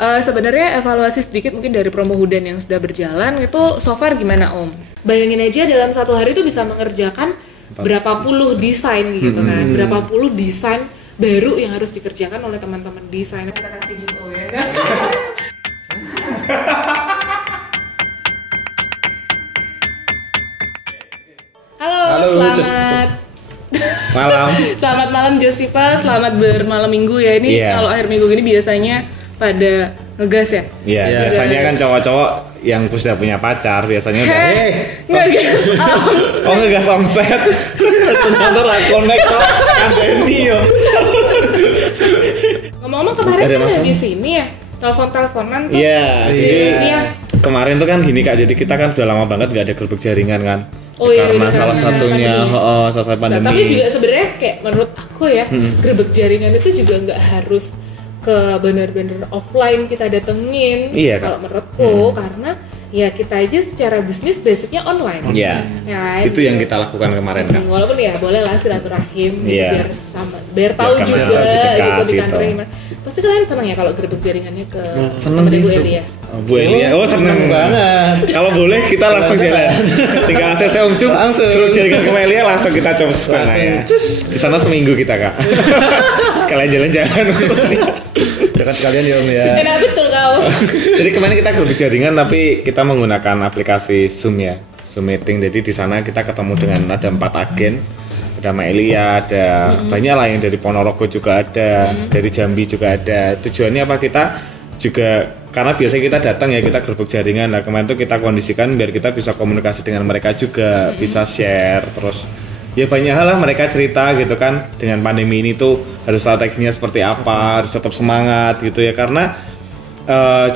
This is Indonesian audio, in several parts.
Sebenarnya evaluasi sedikit mungkin dari Promo Hudan yang sudah berjalan itu so far gimana Om? Bayangin aja dalam satu hari itu bisa mengerjakan berapa puluh desain gitu kan, berapa puluh desain baru yang harus dikerjakan oleh teman-teman desain. Kita kasih gitu ya kan? Halo, selamat malam. Selamat malam Just People, selamat bermalam minggu ya. Ini kalau akhir minggu gini biasanya pada ngegas ya? Iya, biasanya kan cowok-cowok yang sudah punya pacar biasanya udah ngegas omset. Oh, ngegas omset. Ternyata connect kok ada ini yo. Ngomong-ngomong kemarin kan ada di sini ya, telepon-teleponan tuh. Iya, jadi ya. Kemarin tuh kan gini Kak, jadi kita kan udah lama banget gak ada gerbek jaringan kan. Oh iya, karena salah satunya selesai pandemi. Tapi juga sebenarnya kayak menurut aku ya, gerbek jaringan itu juga nggak harus ke benar-benar offline kita datengin. Iya, kalau menurutku karena ya kita aja secara bisnis basicnya online. Iya. Ya, itu yang kita lakukan kemarin kan. Walaupun ya boleh lah silaturahim Iya. biar tahu juga dekat, gitu di gitu. kantornya gimana. Pasti kalian seneng ya kalau gerbek jaringannya ke Seneng sih Bu Elia. Bu Elia, seneng banget. Kalau boleh kita langsung jalan. Tinggal ACC Om Cum, grup jaringan ke Elia langsung kita coba sana ya. Di sana seminggu kita Kak. Sekalian jalan-jalan. Dekat kalian ya Om ya. Enak betul kau. Jadi kemarin kita gerbek jaringan tapi kita menggunakan aplikasi Zoom ya, Zoom meeting. Jadi di sana kita ketemu dengan ada 4 agen. Ada Maelia, ada banyak lah yang dari Ponorogo juga ada, dari Jambi juga ada. Tujuannya apa? Kita juga karena biasanya kita datang ya, kita gerbek jaringan. Nah kemarin tuh kita kondisikan biar kita bisa komunikasi dengan mereka juga, bisa share, terus ya banyak hal lah mereka cerita gitu kan. Dengan pandemi ini tuh harus strateginya seperti apa, harus tetap semangat gitu ya, karena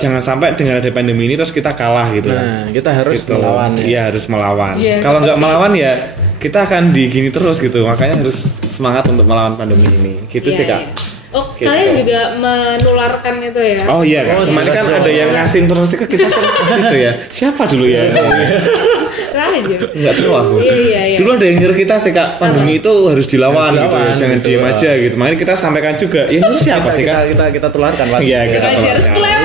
jangan sampai dengan ada pandemi ini terus kita kalah gitu. Nah, kita harus gitu. melawan. Iya, harus melawan. Ya, kalau nggak melawan ya kita akan digini terus gitu. Makanya harus semangat untuk melawan pandemi ini. Gitu sih Kak. Iya. Oh, Gitu. kalian juga menularkan itu ya? Oh iya Kak. Kemarin kan ada yang ngasih terus ke kita gitu ya. Siapa dulu ya? Raja. Enggak tahu aku. Iya. Dulu ada yang nyuruh kita sih Kak, pandemi itu harus dilawan gitu ya. Jangan gitu. diem aja gitu. Makanya kita sampaikan juga. Ya itu siapa sih Kak? Kita tularkan lah. Iya, kita Raja tularkan. slap.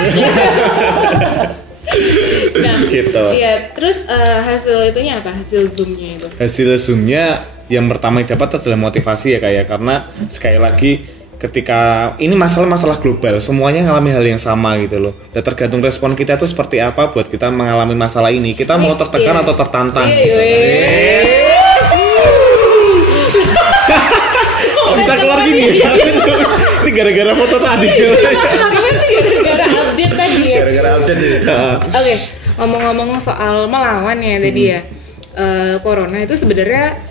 Nah, Gitu. Iya, terus hasil itunya apa? Hasil Zoom-nya itu? Hasil Zoom-nya yang pertama yang dapat adalah motivasi ya kayak, karena sekali lagi ketika ini masalah global, semuanya mengalami hal yang sama gitu loh. Dan tergantung respon kita itu seperti apa buat kita mengalami masalah ini. Kita mau tertekan atau tertantang gitu. Kok bisa keluar gini ya? Ini gara-gara foto tadi. Tapi sih gara-gara update tadi ya. Gara-gara update nih. Oke, ngomong-ngomong soal melawan ya tadi ya. Corona itu sebenarnya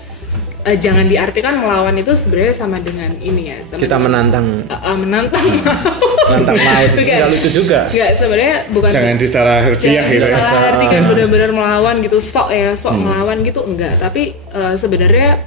jangan diartikan melawan itu sebenarnya sama dengan ini ya, sama Kita menantang menantang maut. Enggak lucu juga. Enggak, sebenarnya bukan Jangan di secara harfiah gitu ya. salah artikan benar-benar melawan gitu, sok melawan gitu enggak, tapi sebenarnya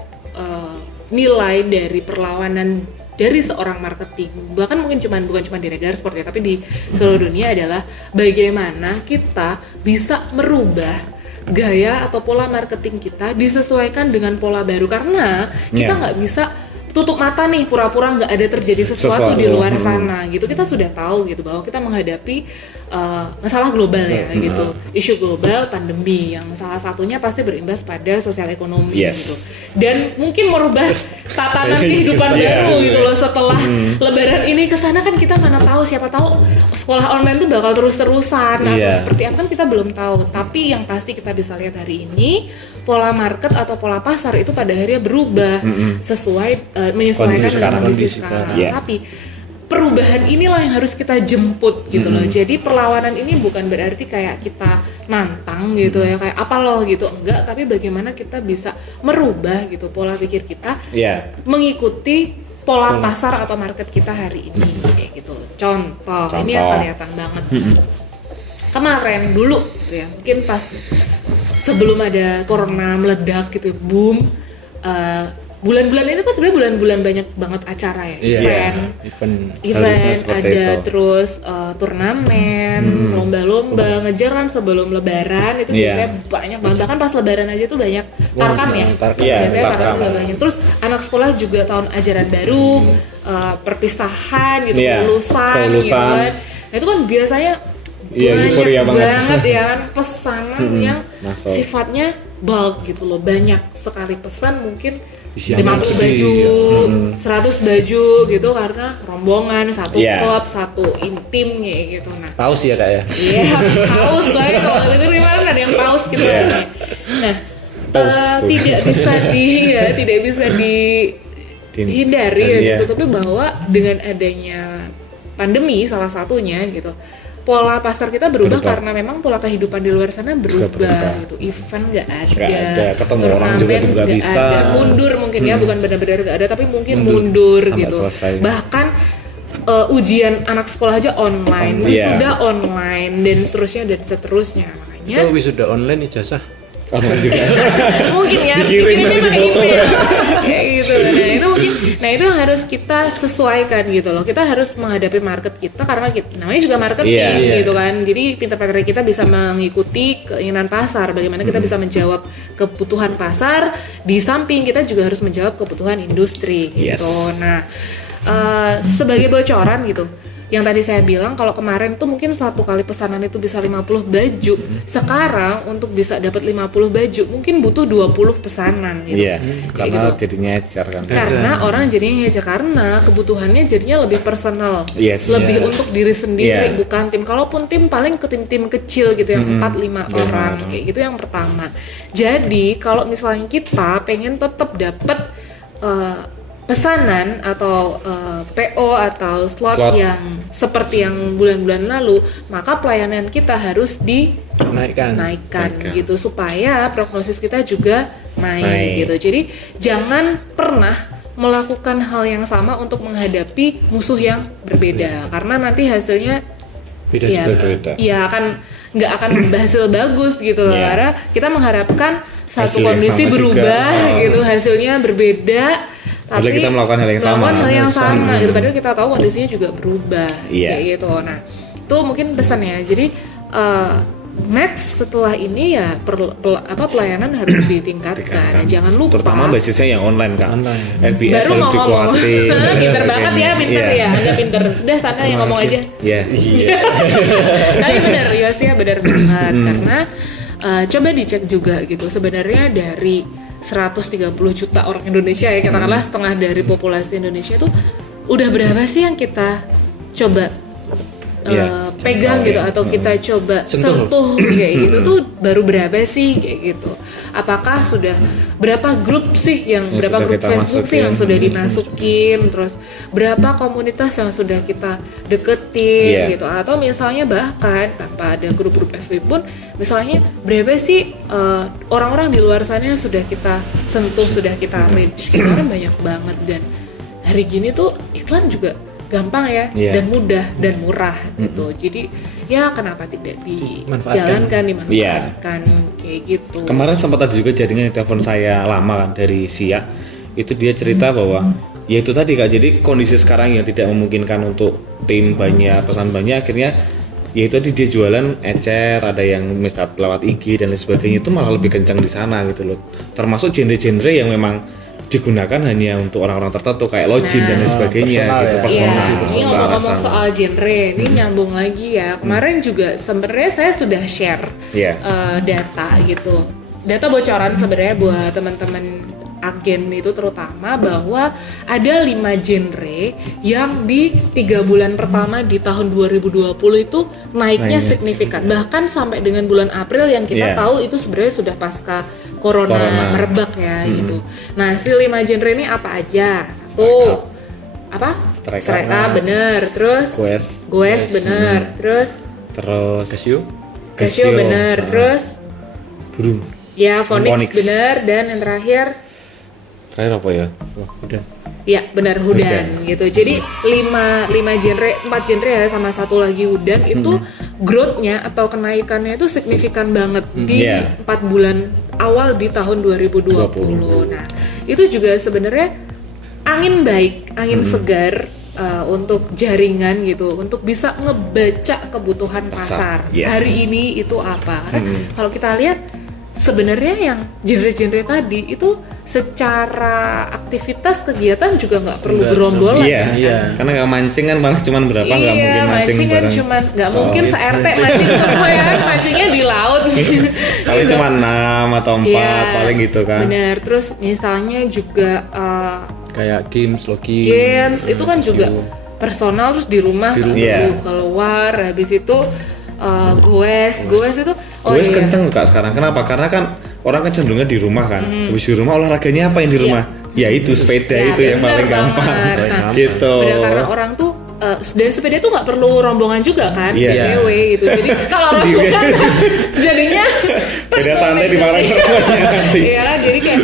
nilai dari perlawanan dari seorang marketing, bahkan bukan cuma di Regar Sport ya, tapi di seluruh dunia adalah bagaimana kita bisa merubah gaya atau pola marketing kita disesuaikan dengan pola baru, karena kita nggak bisa tutup mata nih pura-pura nggak ada terjadi sesuatu di luar sana gitu. Kita sudah tahu gitu bahwa kita menghadapi masalah global ya gitu, isu global, pandemi yang salah satunya pasti berimbas pada sosial ekonomi gitu, dan mungkin merubah tatanan kehidupan baru gitu loh setelah Lebaran ini. Kesana kan kita mana tahu, siapa tahu sekolah online tuh bakal terus-terusan atau seperti apa kan kita belum tahu. Tapi yang pasti kita bisa lihat hari ini pola market atau pola pasar itu pada akhirnya berubah sesuai menyesuaikan dengan kondisi sekarang. Tapi perubahan inilah yang harus kita jemput gitu loh. Jadi perlawanan ini bukan berarti kayak kita nantang gitu ya, kayak apa loh gitu, enggak, tapi bagaimana kita bisa merubah gitu pola pikir kita mengikuti pola pasar atau market kita hari ini kayak gitu. Contoh. Ini yang kelihatan banget. Kemarin dulu gitu ya, mungkin pas sebelum ada corona meledak gitu, boom, bulan-bulan ini kan sebenarnya bulan-bulan banyak banget acara ya, event ada itu. Terus turnamen, lomba-lomba, ngejar kan sebelum Lebaran itu biasanya banyak banget, bahkan pas Lebaran aja tuh banyak tarkam ya, biasanya tarkam juga banyak. Terus anak sekolah juga tahun ajaran baru, perpisahan gitu, kelulusan gitu kan. Nah itu kan biasanya Iya, euforia banyak banget. banget ya kan pesanan yang masuk. sifatnya bulk gitu loh, banyak sekali pesan, mungkin Isiannya 50 gede, baju, ya. 100 baju gitu karena rombongan, satu Iya. klub, satu intim kayak gitu. Nah, Paus ya kak ya. iya paus lah ya, kalau itu gimana ada yang paus gitu. Iya. Nah, Paus. tidak bisa tidak bisa dihindari ya, Iya. ditutupi bahwa dengan adanya pandemi salah satunya gitu, pola pasar kita berubah karena memang pola kehidupan di luar sana berubah gitu. Event nggak ada, ketemu orang juga turnamen nggak nggak bisa. ada. Mundur mungkin ya, bukan benar-benar nggak ada, tapi mungkin mundur sampai gitu. selesai. Bahkan ujian anak sekolah aja online, Iya. wisuda online dan seterusnya. Makanya Itu wisuda online ijazah. Online juga. mungkin ya dikirimnya pakai email kayak gitu. Nah itu yang harus kita sesuaikan gitu loh. Kita harus menghadapi market kita karena namanya juga marketing Iya. gitu kan. Jadi pintar-pintar kita bisa mengikuti keinginan pasar. Bagaimana kita bisa menjawab kebutuhan pasar, di samping kita juga harus menjawab kebutuhan industri gitu. Yes. Nah sebagai bocoran gitu, yang tadi saya bilang kalau kemarin tuh mungkin satu kali pesanan itu bisa 50 baju. Sekarang untuk bisa dapat 50 baju mungkin butuh 20 pesanan gitu. Iya, Kayak karena gitu. jadinya ecer kan. Karena orang jadinya ngejar karena kebutuhannya jadinya lebih personal. Yes. Lebih untuk diri sendiri, Iya. bukan tim. Kalaupun tim paling ke tim-tim kecil gitu yang 4-5 orang kayak gitu yang pertama. Jadi kalau misalnya kita pengen tetap dapat pesanan atau PO atau slot yang seperti yang bulan-bulan lalu, maka pelayanan kita harus dinaikkan gitu supaya prognosis kita juga naik gitu. Jadi jangan pernah melakukan hal yang sama untuk menghadapi musuh yang berbeda karena nanti hasilnya Beda ya, juga. Beda. ya nggak akan berhasil bagus gitu loh. Iya. Karena kita mengharapkan satu Hasil yang kondisi sama berubah juga. gitu, hasilnya berbeda, tapi Padahal kita melakukan hal yang sama. melakukan hal yang sama gitu, padahal kita tahu kondisinya juga berubah Iya. kayak gitu. Nah itu mungkin pesannya. Jadi next setelah ini ya pelayanan harus ditingkatkan. Jangan lupa. Terutama basisnya yang online kan. Online. FBA Baru harus mau ngomong, dikuatin. pinter banget ya, pinter Iya. ya, agak pinter. Sudah sana yang ngomong aja. Iya. Tapi benar, Yosya benar banget karena coba dicek juga gitu. Sebenarnya dari 130 juta orang Indonesia ya, katakanlah setengah dari populasi Indonesia itu udah berapa sih yang kita coba pegang gitu atau kita coba sentuh kayak gitu tuh baru berapa sih kayak gitu. Apakah sudah berapa grup sih yang berapa sudah grup kita Facebook sih yang sudah dimasukin, terus berapa komunitas yang sudah kita deketin gitu, atau misalnya bahkan tanpa ada grup-grup FB pun misalnya berapa sih orang-orang di luar sana yang sudah kita sentuh, sudah kita reach. Karena banyak banget dan hari gini tuh iklan juga gampang ya dan mudah dan murah gitu. Jadi ya kenapa tidak dijalankan, dimanfaatkan kayak gitu. Kemarin sempat ada juga jaringan di telepon saya lama kan dari Sia. Itu dia cerita bahwa ya itu tadi Kak, jadi kondisi sekarang yang tidak memungkinkan untuk tim banyak, pesan banyak, akhirnya ya itu tadi dia jualan ecer, ada yang misal lewat IG dan lain sebagainya, itu malah lebih kencang di sana gitu loh. Termasuk genre-genre yang memang digunakan hanya untuk orang-orang tertentu kayak login dan lain sebagainya gitu, personal. Ini ngomong-ngomong soal genre, ini nyambung lagi ya. Kemarin juga sebenarnya saya sudah share data gitu, data bocoran sebenarnya buat teman-teman agen itu terutama, bahwa ada 5 genre yang di 3 bulan pertama di tahun 2020 itu naiknya signifikan, bahkan sampai dengan bulan April yang kita tahu itu sebenarnya sudah pasca corona merebak ya gitu. Nah si 5 genre ini apa aja? Satu apa? Strike up bener, terus Goes bener, terus Casio bener, terus Burung ya Phoenix bener, dan yang terakhir apa ya? Udah. Ya benar, Hudan gitu. Jadi 4 genre ya sama satu lagi Hudan itu growth-nya atau kenaikannya itu signifikan banget di 4 bulan awal di tahun 2020. Nah, itu juga sebenarnya angin baik, angin segar untuk jaringan gitu, untuk bisa ngebaca kebutuhan pasar. Hari ini itu apa? Karena kalau kita lihat sebenarnya yang genre-genre tadi itu secara aktivitas kegiatan juga nggak perlu Nggak, gerombolan. Iya, Iya. Karena nggak mancing kan malah cuman berapa, nggak Iya, mungkin mancing kan bareng. cuman nggak mungkin Oh, se-RT mancing semua ya kan, mancingnya di laut. Paling cuma 6 atau 4 Iya, paling gitu kan. Bener. Terus misalnya juga Kayak games, login. games itu kan juga Gitu. personal, terus di rumah nggak Iya. perlu keluar. Habis itu goes itu Gue kenceng Kak sekarang. Kenapa? Karena kan orang kan cenderungnya di rumah kan. Habis di rumah olahraganya apa yang di rumah? Ya itu sepeda Ya, itu yang bener paling gampang. banget. Nah, Gitu. bener, karena orang tuh dan sepeda tuh nggak perlu rombongan juga kan, Iya. BTW gitu. Jadi kalau rombongan jadinya Sepeda santai di rumahnya nanti. Iya, jadi kayak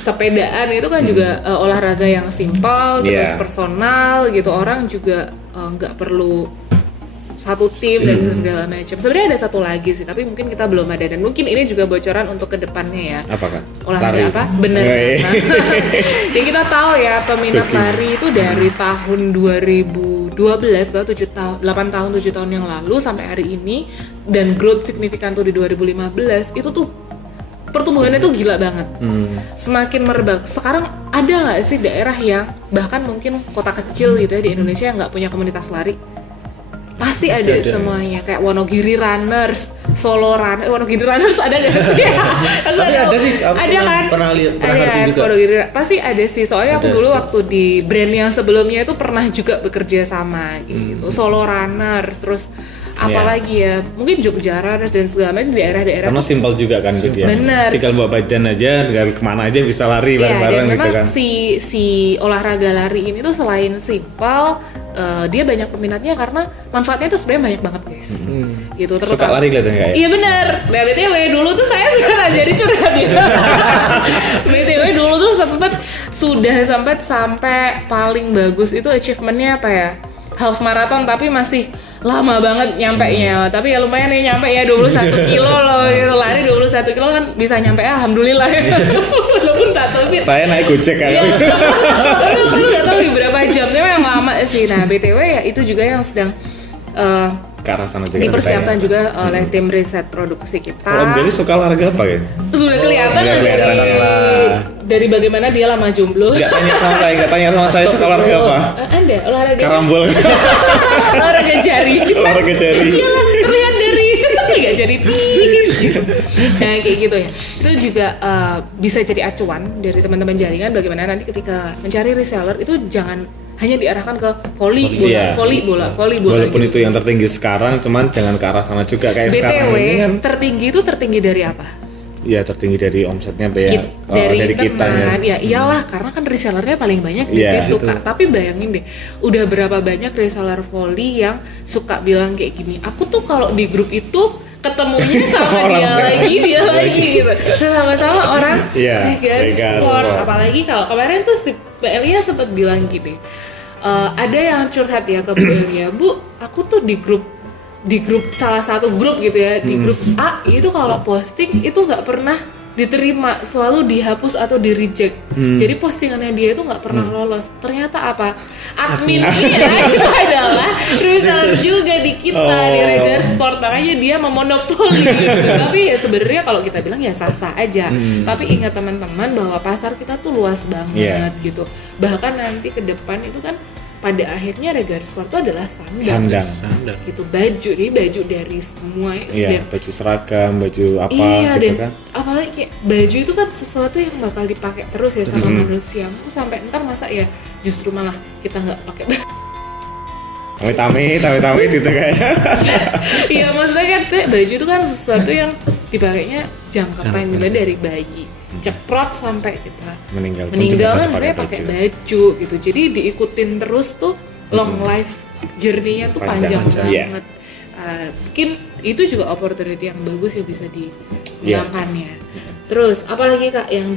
sepedaan itu kan juga olahraga yang simpel, terus Iya. personal gitu. Orang juga nggak perlu satu tim dan segala macam. Sebenarnya ada satu lagi sih, tapi mungkin kita belum ada, dan mungkin ini juga bocoran untuk kedepannya ya. Apa Kak? Olahraga Lari. apa? Bener Woi. kan? Yang kita tahu ya, peminat Jogging. lari itu dari tahun 2012, baru 8 tahun 7 tahun yang lalu sampai hari ini, dan growth signifikan tuh di 2015 itu tuh pertumbuhannya tuh gila banget. Semakin merebak. Sekarang ada nggak sih daerah yang bahkan mungkin kota kecil gitu ya di Indonesia yang nggak punya komunitas lari? Pasti ada semuanya, kayak Wonogiri Runners, Solo Runners. Wonogiri Runners ada nggak sih? Aku Tapi nggak ada tahu. sih, aku Ada kan? pernah lihat, pernah Ada ngerti kan? juga. Wonogiri pasti ada sih. Soalnya aku Ada, dulu setiap. waktu di brand yang sebelumnya itu pernah juga bekerja sama gitu. Solo Runners, terus apalagi ya? Mungkin Jogja Runners dan segala macam di daerah-daerah Karena tuh. simpel juga kan jadi ya. Bener. Tinggal bawa badan aja, tinggal kemana aja bisa lari Iya, dan bareng-bareng gitu memang kan. si olahraga lari ini tuh selain simpel, dia banyak peminatnya karena manfaatnya tuh sebenarnya banyak banget guys. Gitu terus. Suka lari kelihatannya kayak. Iya benar. Nah, BTW dulu tuh saya sudah jadi curhat ya. BTW dulu tuh sudah sampai paling bagus itu achievementnya apa ya? Half marathon, tapi masih lama banget nyampenya. Tapi ya lumayan nih nyampe ya 21 kilo loh gitu. Lari 21 kilo kan bisa nyampe ya, alhamdulillah ya. Walaupun tak tahu Saya naik Gojek Iya, kayak. tapi aku nggak tahu di berapa jam, tapi yang lama sih. Nah, BTW ya itu juga yang sedang Ke arah sana juga. dipersiapkan juga oleh tim riset produksi kita. Kalau Beli suka olahraga apa ya? Sudah kelihatan sudah lah kelihatan lah. dari bagaimana dia lama jomblo. Enggak tanya sama saya suka olahraga apa? Ada olahraga Karambol. olahraga jari. Olahraga jari. Iya kan, terlihat dari nggak jadi gitu. Nah kayak gitu ya. Itu juga bisa jadi acuan dari teman-teman jaringan bagaimana nanti ketika mencari reseller itu jangan hanya diarahkan ke voli Iya. bola Walaupun gitu. itu yang tertinggi sekarang, cuman jangan ke arah sana juga kayak sekarang BTW ini kan. tertinggi itu tertinggi dari apa? Ya tertinggi dari omsetnya ya. Dari kita ya. internet ya iyalah karena kan resellernya paling banyak di Iya, situ gitu. Kak. Tapi bayangin deh, udah berapa banyak reseller volley yang suka bilang kayak gini, aku tuh kalau di grup itu ketemunya sama dia lagi gitu. Sama-sama orang Iya, Regan Regan Sport. Sport. Apalagi kalau kemarin tuh si Mbak Elia sempat bilang gini, ada yang curhat ya ke Bu Elia, Bu, aku tuh di grup salah satu grup gitu ya, di grup A itu kalau posting itu nggak pernah diterima, selalu dihapus atau di reject. Jadi postingannya dia itu nggak pernah lolos. Ternyata apa? Adminnya itu adalah reseller juga di kita di Regar Sport, makanya dia memonopoli gitu. Tapi ya sebenarnya kalau kita bilang ya sah-sah aja. Tapi ingat teman-teman bahwa pasar kita tuh luas banget gitu. Bahkan nanti ke depan itu kan pada akhirnya Regar Sport itu adalah Sandang. Sandal. gitu, baju dari semua Iya, dan baju seragam, baju apa iya gitu dan kan. apalagi kayak baju itu kan sesuatu yang bakal dipakai terus ya sama manusia. Aku sampai ntar masa ya justru malah kita nggak pakai Tami gitu kayaknya. iya maksudnya kan tuh, baju itu kan sesuatu yang dipakainya jangka panjang dari bayi ceprot sampai kita Meninggal pun meninggal juga kan tetap sebenarnya pakai baju gitu. Jadi diikutin terus tuh long life journey-nya tuh panjang Iya. banget. Mungkin itu juga opportunity yang bagus ya bisa dikembangkan ya. Terus apalagi Kak yang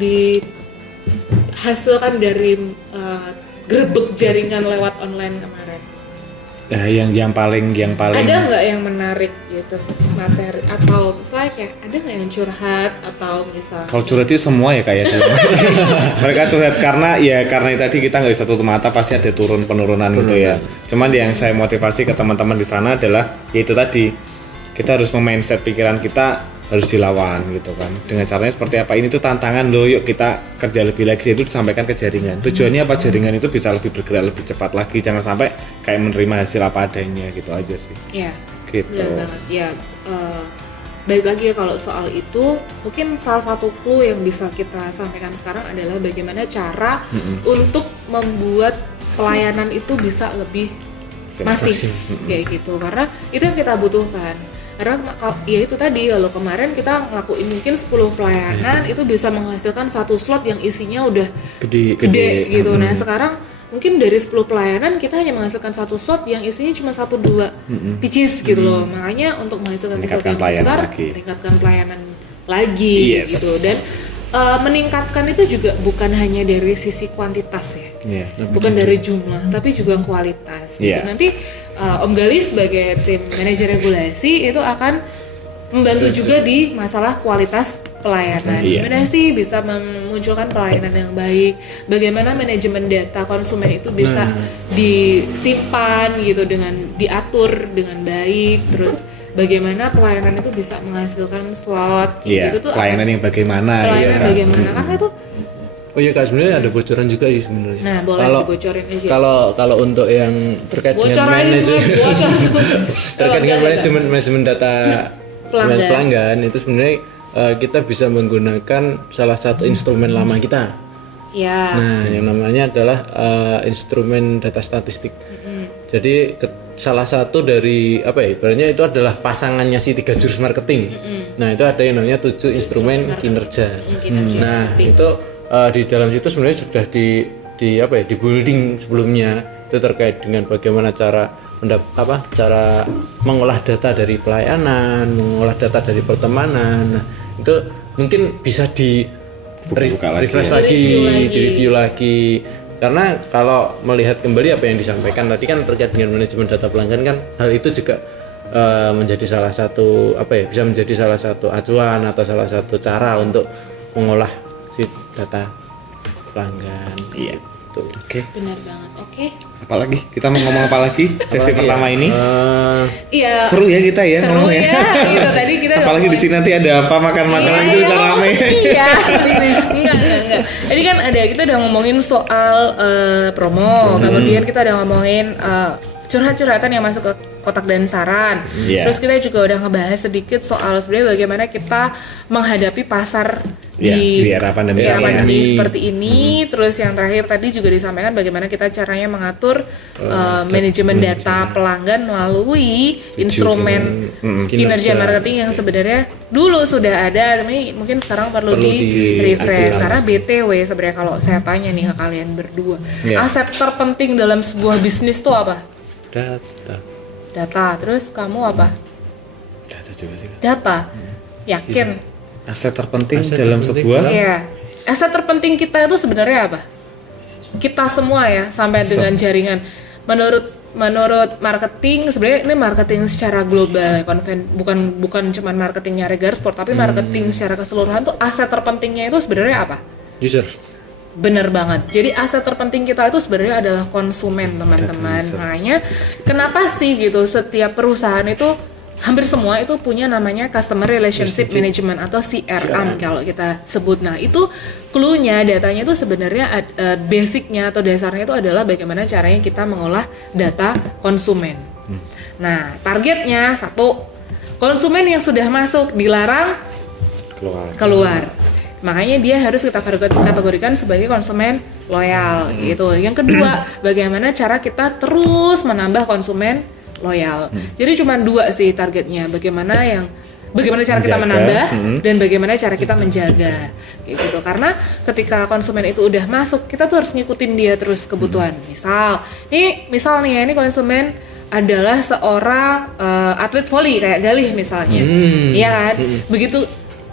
dihasilkan dari grebek jaringan lewat online kemarin? Nah, yang paling Ada nggak yang menarik gitu materi atau misalnya kayak ada nggak yang curhat atau misalnya kalau curhat itu semua ya kayak mereka curhat karena tadi kita nggak bisa tutup mata, pasti ada penurunan gitu ya. Cuman yang saya motivasi ke teman-teman di sana adalah yaitu tadi kita harus mindset pikiran kita harus dilawan gitu kan. Dengan caranya seperti apa? Ini tuh tantangan loh, yuk kita kerja lebih lagi. Itu disampaikan ke jaringan. Tujuannya apa? Jaringan itu bisa lebih bergerak lebih cepat lagi. Jangan sampai kayak menerima hasil apa adanya gitu aja sih. Iya. Gitu. Benar banget. Ya, balik lagi ya kalau soal itu, mungkin salah satu clue yang bisa kita sampaikan sekarang adalah bagaimana cara untuk membuat pelayanan itu bisa lebih masif kayak gitu. Karena itu yang kita butuhkan. Karena ya itu tadi, kalau kemarin kita ngelakuin mungkin 10 pelayanan itu bisa menghasilkan satu slot yang isinya udah gede gitu. Nah sekarang mungkin dari 10 pelayanan kita hanya menghasilkan satu slot yang isinya cuma 1-2 pitches gitu loh. Makanya untuk menghasilkan sesuatu yang besar, meningkatkan pelayanan lagi gitu. Dan meningkatkan itu juga bukan hanya dari sisi kuantitas ya, bukan dari jumlah, tapi juga kualitas. Gitu. Nanti Om Gali sebagai tim manajer regulasi itu akan membantu juga di masalah kualitas pelayanan. Gimana sih bisa memunculkan pelayanan yang baik? Bagaimana manajemen data konsumen itu bisa disimpan gitu dengan diatur dengan baik, terus bagaimana pelayanan itu bisa menghasilkan slot gitu tuh pelayanan yang bagaimana bagaimana karena itu Kak, sebenarnya ada bocoran juga ya sebenarnya. Nah, boleh dibocorin aja. Kalau untuk yang terkait dengan manajemen data pelanggan itu sebenarnya kita bisa menggunakan salah satu instrumen lama kita. Ya. Nah, yang namanya adalah instrumen data statistik. Jadi salah satu dari ibaratnya itu adalah pasangannya si 3 jurus marketing. Nah, itu ada yang namanya 7 instrumen kinerja. Nah, itu di dalam situ sebenarnya sudah di building sebelumnya, itu terkait dengan bagaimana cara mengolah data dari pelayanan, mengolah data dari pertemanan. Nah, itu mungkin bisa di refresh lagi, di review lagi. Karena kalau melihat kembali apa yang disampaikan tadi kan terkait dengan manajemen data pelanggan kan, hal itu juga menjadi salah satu bisa menjadi salah satu acuan atau salah satu cara untuk mengolah si data pelanggan. Iya. Oke. Benar banget. Oke. Apalagi kita mau ngomong apa lagi sesi pertama ini? Iya. Seru ya kita ya ngomong ya. Gitu tadi kita apalagi di sini nanti ada apa makan-makanan itu kita rame. Iya. Enggak. Jadi kan kita udah ngomongin soal promo, kemudian kita udah ngomongin curhat-curhatan yang masuk ke kotak dan saran. Terus kita juga udah ngebahas sedikit soal sebenarnya bagaimana kita menghadapi pasar di era pandemi seperti ini. Terus yang terakhir tadi juga disampaikan bagaimana kita caranya mengatur manajemen data pelanggan melalui instrumen kinerja marketing yang sebenarnya dulu sudah ada, tapi mungkin sekarang perlu di refresh. Karena BTW sebenarnya kalau saya tanya nih ke kalian berdua, aset terpenting dalam sebuah bisnis tuh apa? Data. Terus kamu apa? Data juga sih. Data. Yakin? Aset terpenting dalam sebuah. Iya. Aset terpenting kita itu sebenarnya apa? Kita semua ya, sampai dengan jaringan. Menurut marketing, sebenarnya ini marketing secara global, bukan cuma marketingnya Regar Sport, tapi marketing secara keseluruhan tuh aset terpentingnya itu sebenarnya apa? User. Bener banget. Jadi aset terpenting kita itu sebenarnya adalah konsumen, teman-teman. Makanya kenapa sih gitu setiap perusahaan itu hampir semua itu punya namanya Customer Relationship Management atau CRM kalau kita sebut. Nah, itu clue-nya, datanya itu sebenarnya basicnya atau dasarnya itu adalah bagaimana caranya kita mengolah data konsumen. Nah, targetnya 1, konsumen yang sudah masuk dilarang keluar. Makanya dia harus kita kategorikan sebagai konsumen loyal gitu. Yang kedua, bagaimana cara kita terus menambah konsumen loyal. Jadi cuma 2 sih targetnya. Bagaimana cara kita menambah dan bagaimana cara kita menjaga gitu. Karena ketika konsumen itu udah masuk, kita tuh harus ngikutin dia terus kebutuhan. Misal nih ini konsumen adalah seorang atlet voli kayak Galih misalnya. Iya kan? Begitu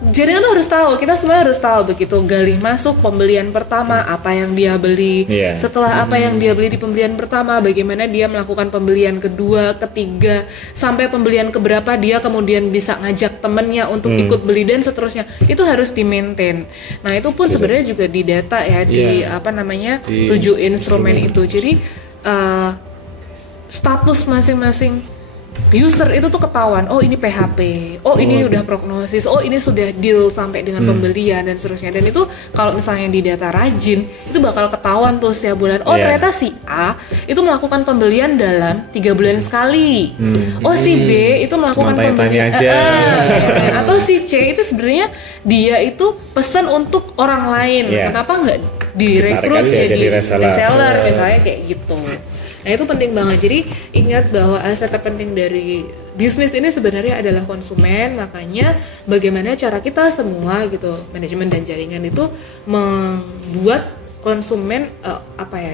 jaringan tuh harus tahu, kita semua harus tahu begitu Galih masuk pembelian pertama apa yang dia beli, setelah apa yang dia beli di pembelian pertama, bagaimana dia melakukan pembelian kedua, ketiga, sampai pembelian keberapa dia kemudian bisa ngajak temennya untuk ikut beli dan seterusnya. Itu harus di-maintain. Nah, itu pun sebenarnya juga di data ya, di 7 instrumen itu. Jadi status masing-masing user itu tuh ketahuan, oh ini PHP, oh ini udah prognosis, oh ini sudah deal sampai dengan pembelian dan seterusnya. Dan itu kalau misalnya di data rajin itu bakal ketahuan tuh setiap bulan, oh ternyata si A itu melakukan pembelian dalam 3 bulan sekali, oh si B itu melakukan pembelian atau si C itu sebenarnya dia itu pesan untuk orang lain, kenapa nggak direkrut jadi reseller misalnya kayak gitu. Nah itu penting banget, jadi ingat bahwa aset terpenting dari bisnis ini sebenarnya adalah konsumen. Makanya bagaimana cara kita semua gitu, manajemen dan jaringan itu membuat konsumen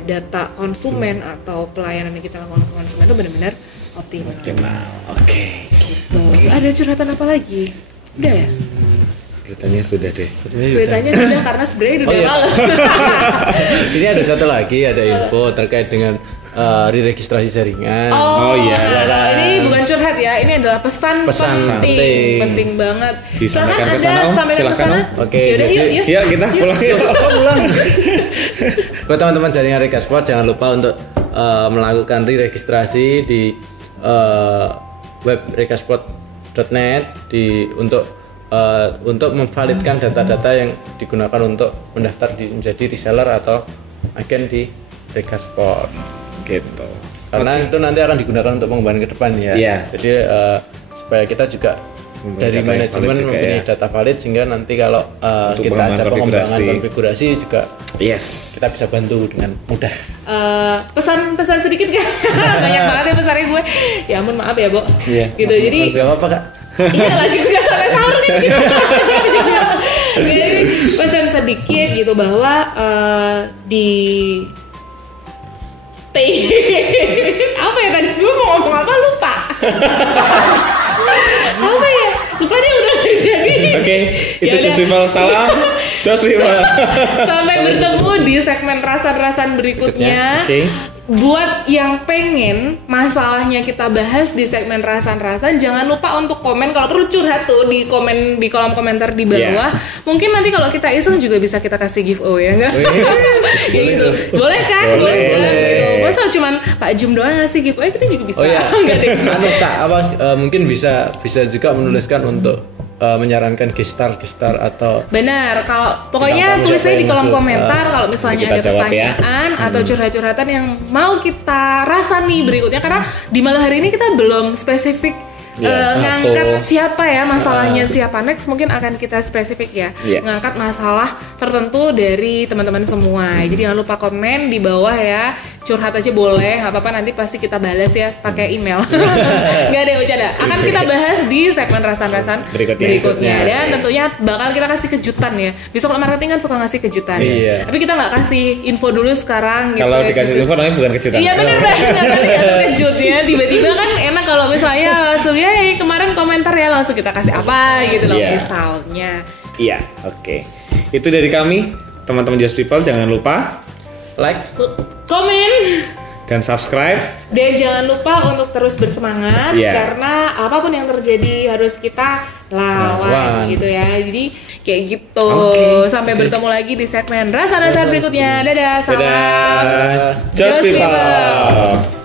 data konsumen atau pelayanan yang kita lakukan ke konsumen itu benar-benar optimal. Oke. Gitu. Ada curhatan apa lagi? Udah ya? Ceritanya sudah deh. Ceritanya sudah karena sebenarnya udah malam. Ini ada satu lagi, ada info terkait dengan re-registrasi jaringan. Ini bukan curhat ya, ini adalah pesan penting banget. Silakan ke sana. Oke, yaudah, yuk kita pulang. Buat teman-teman jaringan Regasport, jangan lupa untuk melakukan re-registrasi di web regasport.net untuk memvalidkan data-data yang digunakan untuk mendaftar menjadi reseller atau agen di Regasport. Gitu. Karena itu nanti akan digunakan untuk pengembangan ke depan ya. Jadi supaya kita juga dari manajemen mempunyai data valid sehingga nanti kalau kita ada pengembangan konfigurasi juga kita bisa bantu dengan mudah. Pesan sedikit kan? Banyak banget ya pesannya gue. Ya ampun maaf ya, Bo. Gitu. Jadi apa Kak? Iya lanjut gak sampai sahur kan gitu. Jadi pesan sedikit gitu bahwa di apa ya tadi gue mau ngomong apa lupa. Apa ya? Lupa deh udah gak jadi. Oke, itu Josifal salam. Josifal. Sampai bertemu di segmen rasan-rasan berikutnya. Buat yang pengen masalahnya kita bahas di segmen rasan-rasan, jangan lupa untuk komen. Kalau perlu curhat tuh di komen di kolom komentar di bawah. Mungkin nanti kalau kita iseng juga bisa kita kasih giveaway ya enggak? Ya gitu. Boleh kan? Boleh kan? Gitu. Masa cuman Pak Jum doang ngasih giveaway, kita juga bisa. Enggak deh. Mungkin bisa juga menuliskan untuk menyarankan gestar atau benar, kalau pokoknya tulis aja di kolom komentar kalau misalnya ada pertanyaan atau curhat-curhatan yang mau kita rasani berikutnya, karena di malam hari ini kita belum spesifik ngangkat siapa ya masalahnya siapa next, mungkin akan kita spesifik ya ngangkat masalah tertentu dari teman-teman semua. Jadi jangan lupa komen di bawah ya, curhat aja boleh, nggak apa-apa, nanti pasti kita balas ya pakai email. Nggak ada bercanda, akan kita bahas di segmen rasan-rasan berikutnya. Dan tentunya bakal kita kasih kejutan ya. Biasa kalau marketing kan suka ngasih kejutan ya. Tapi kita nggak kasih info dulu sekarang gitu. Kalau dikasih info namanya bukan kejutan. Iya benar banget, nanti nggak terkejut ya. Tiba-tiba kan enak kalau misalnya langsung ya kemarin komentar ya langsung kita kasih apa gitu loh misalnya. Iya, oke. Itu dari kami, teman-teman Just People, jangan lupa like, komen, dan subscribe. Dan jangan lupa untuk terus bersemangat karena apapun yang terjadi harus kita lawan gitu ya. Jadi kayak gitu. Sampai bertemu lagi di segmen rasa-rasa berikutnya. Dadah, salam Just People.